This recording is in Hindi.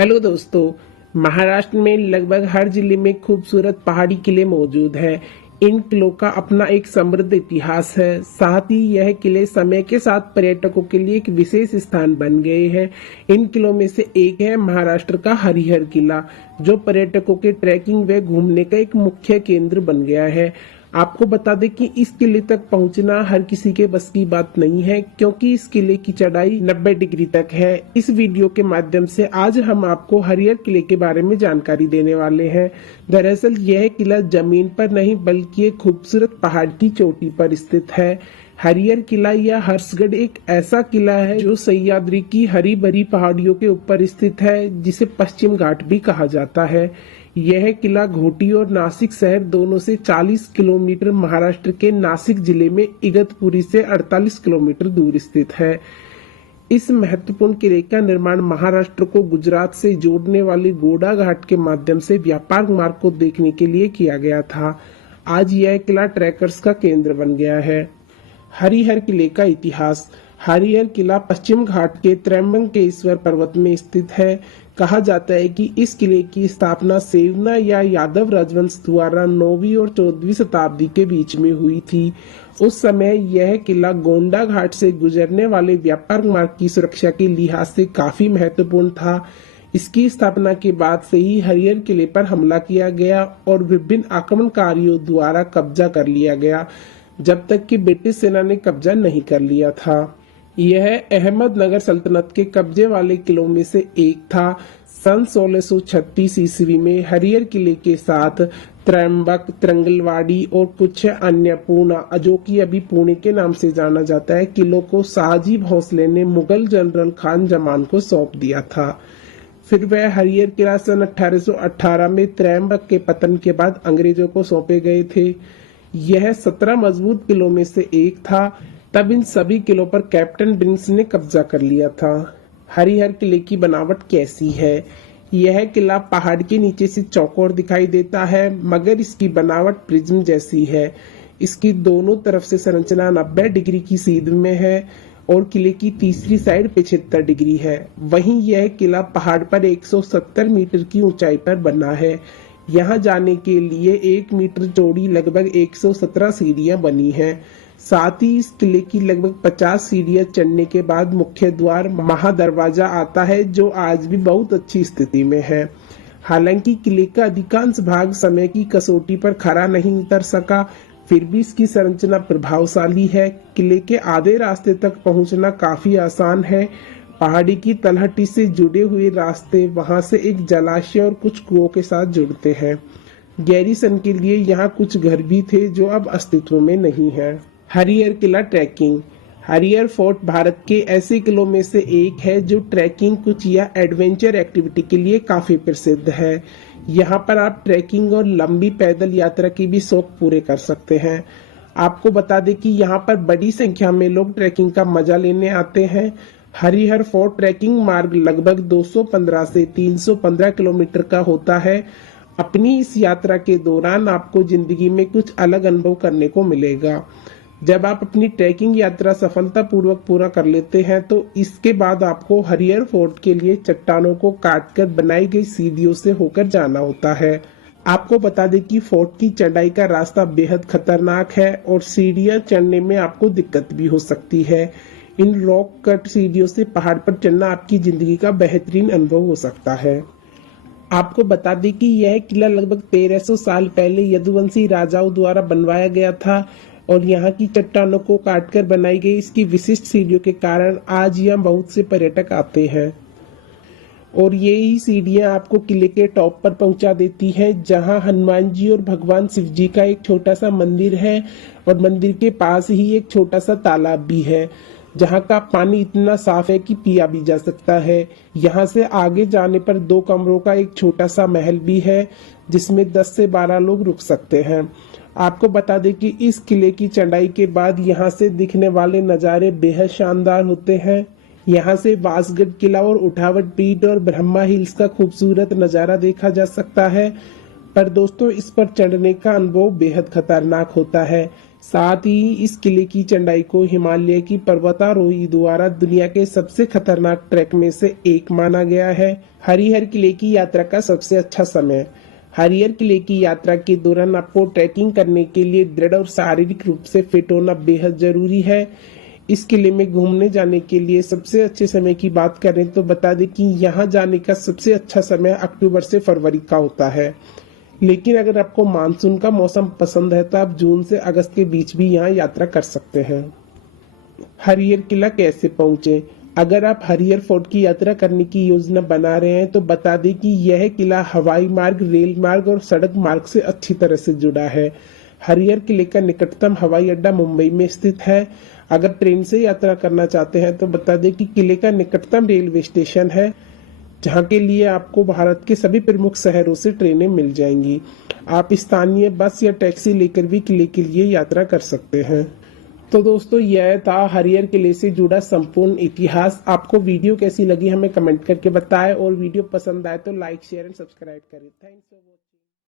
हेलो दोस्तों। महाराष्ट्र में लगभग हर जिले में खूबसूरत पहाड़ी किले मौजूद हैं। इन किलों का अपना एक समृद्ध इतिहास है। साथ ही यह किले समय के साथ पर्यटकों के लिए एक विशेष स्थान बन गए हैं। इन किलों में से एक है महाराष्ट्र का हरिहर किला, जो पर्यटकों के ट्रैकिंग व घूमने का एक मुख्य केंद्र बन गया है। आपको बता दें कि इस किले तक पहुंचना हर किसी के बस की बात नहीं है, क्योंकि इस किले की चढ़ाई 90 डिग्री तक है। इस वीडियो के माध्यम से आज हम आपको हरिहर किले के बारे में जानकारी देने वाले हैं। दरअसल यह किला जमीन पर नहीं बल्कि एक खूबसूरत पहाड़ की चोटी पर स्थित है। हरिहर किला या हर्षगढ़ एक ऐसा किला है जो सह्याद्री की हरी भरी पहाड़ियों के ऊपर स्थित है, जिसे पश्चिम घाट भी कहा जाता है। यह किला घोटी और नासिक शहर दोनों से 40 किलोमीटर, महाराष्ट्र के नासिक जिले में इगतपुरी से 48 किलोमीटर दूर स्थित है। इस महत्वपूर्ण किले का निर्माण महाराष्ट्र को गुजरात से जोड़ने वाले गोड़ा घाट के माध्यम से व्यापार मार्ग को देखने के लिए किया गया था। आज यह किला ट्रैकर्स का केंद्र बन गया है। हरिहर किले का इतिहास। हरिहर किला पश्चिम घाट के त्रयंबकेश्वर पर्वत में स्थित है। कहा जाता है कि इस किले की स्थापना सेवना या यादव राजवंश द्वारा 9वीं और 14वीं शताब्दी के बीच में हुई थी। उस समय यह किला गोंडा घाट से गुजरने वाले व्यापार मार्ग की सुरक्षा के लिहाज से काफी महत्वपूर्ण था। इसकी स्थापना के बाद से ही हरिहर किले पर हमला किया गया और विभिन्न आक्रमणकारियों द्वारा कब्जा कर लिया गया, जब तक कि ब्रिटिश सेना ने कब्जा नहीं कर लिया था। यह अहमदनगर सल्तनत के कब्जे वाले किलों में से एक था। सन 1636 ईस्वी में हरिहर किले के साथ त्रयंबक, त्रंगलवाड़ी और कुछ अन्य पूना, जो कि अभी पुणे के नाम से जाना जाता है, किलों को शाहजी भोसले ने मुगल जनरल खान जमान को सौंप दिया था। फिर वह हरिहर किला सन 1818 में त्रयंबक के पतन के बाद अंग्रेजों को सौंपे गए थे। यह 17 मजबूत किलों में से एक था। तब इन सभी किलों पर कैप्टन ब्रिंक्स ने कब्जा कर लिया था। हरिहर किले की बनावट कैसी है? यह किला पहाड़ के नीचे से चौकोर दिखाई देता है, मगर इसकी बनावट प्रिज्म जैसी है। इसकी दोनों तरफ से संरचना 90 डिग्री की सीध में है और किले की तीसरी साइड 75 डिग्री है। वहीं यह किला पहाड़ पर 170 मीटर की ऊंचाई पर बना है। यहाँ जाने के लिए 1 मीटर चौड़ी लगभग 117 सीढ़ियां बनी हैं। साथ ही इस किले की लगभग 50 सीढ़ियां चढ़ने के बाद मुख्य द्वार महादरवाजा आता है, जो आज भी बहुत अच्छी स्थिति में है। हालांकि किले का अधिकांश भाग समय की कसौटी पर खरा नहीं उतर सका, फिर भी इसकी संरचना प्रभावशाली है। किले के आधे रास्ते तक पहुंचना काफी आसान है। पहाड़ी की तलहटी से जुड़े हुए रास्ते वहां से एक जलाशय और कुछ कुओं के साथ जुड़ते हैं। गैरीसन के लिए यहाँ कुछ घर भी थे जो अब अस्तित्व में नहीं है। हरिहर किला ट्रैकिंग। हरिहर फोर्ट भारत के ऐसे किलों में से एक है जो ट्रैकिंग, कुछ या एडवेंचर एक्टिविटी के लिए काफी प्रसिद्ध है। यहाँ पर आप ट्रैकिंग और लंबी पैदल यात्रा की भी शौक पूरे कर सकते हैं। आपको बता दें कि यहाँ पर बड़ी संख्या में लोग ट्रैकिंग का मजा लेने आते हैं। हरिहर फोर्ट ट्रैकिंग मार्ग लगभग 215 से 315 किलोमीटर का होता है। अपनी इस यात्रा के दौरान आपको जिंदगी में कुछ अलग अनुभव करने को मिलेगा। जब आप अपनी ट्रैकिंग यात्रा सफलतापूर्वक पूरा कर लेते हैं तो इसके बाद आपको हरिहर फोर्ट के लिए चट्टानों को काटकर बनाई गई सीढ़ियों से होकर जाना होता है। आपको बता दें कि फोर्ट की चढ़ाई का रास्ता बेहद खतरनाक है और सीढ़ियां चढ़ने में आपको दिक्कत भी हो सकती है। इन रॉक कट सीढ़ियों से पहाड़ पर चढ़ना आपकी जिंदगी का बेहतरीन अनुभव हो सकता है। आपको बता दें कि यह किला लगभग 1300 साल पहले यदुवंशी राजाओं द्वारा बनवाया गया था और यहाँ की चट्टानों को काटकर बनाई गई इसकी विशिष्ट सीढ़ियों के कारण आज यहाँ बहुत से पर्यटक आते हैं। और ये ही सीढ़ियां आपको किले के टॉप पर पहुंचा देती हैं, जहां हनुमान जी और भगवान शिव जी का एक छोटा सा मंदिर है और मंदिर के पास ही एक छोटा सा तालाब भी है, जहां का पानी इतना साफ है कि पिया भी जा सकता है। यहाँ से आगे जाने पर 2 कमरों का एक छोटा सा महल भी है, जिसमें 10 से 12 लोग रुक सकते हैं। आपको बता दें कि इस किले की चढ़ाई के बाद यहाँ से दिखने वाले नज़ारे बेहद शानदार होते हैं। यहाँ से वासगढ़ किला और उठावट पीठ और ब्रह्मा हिल्स का खूबसूरत नज़ारा देखा जा सकता है। पर दोस्तों, इस पर चढ़ने का अनुभव बेहद खतरनाक होता है, साथ ही इस किले की चढ़ाई को हिमालय की पर्वतारोही द्वारा दुनिया के सबसे खतरनाक ट्रैक में से एक माना गया है। हरिहर किले की यात्रा का सबसे अच्छा समय। हरिहर किले की यात्रा के दौरान आपको ट्रैकिंग करने के लिए दृढ़ और शारीरिक रूप से फिट होना बेहद जरूरी है। इस किले में घूमने जाने के लिए सबसे अच्छे समय की बात करें तो बता दें कि यहाँ जाने का सबसे अच्छा समय अक्टूबर से फरवरी का होता है। लेकिन अगर आपको मानसून का मौसम पसंद है तो आप जून से अगस्त के बीच भी यहाँ यात्रा कर सकते हैं। हरिहर किला कैसे पहुंचे? अगर आप हरिहर फोर्ट की यात्रा करने की योजना बना रहे हैं तो बता दें कि यह किला हवाई मार्ग, रेल मार्ग और सड़क मार्ग से अच्छी तरह से जुड़ा है। हरिहर किले का निकटतम हवाई अड्डा मुंबई में स्थित है। अगर ट्रेन से यात्रा करना चाहते हैं तो बता दें कि किले का निकटतम रेलवे स्टेशन है, जहां के लिए आपको भारत के सभी प्रमुख शहरों से ट्रेनें मिल जाएंगी। आप स्थानीय बस या टैक्सी लेकर भी किले के लिए यात्रा कर सकते हैं। तो दोस्तों, यह था हरिहर किले से जुड़ा संपूर्ण इतिहास। आपको वीडियो कैसी लगी हमें कमेंट करके बताएं और वीडियो पसंद आए तो लाइक, शेयर एंड सब्सक्राइब करें। Thanks for watching.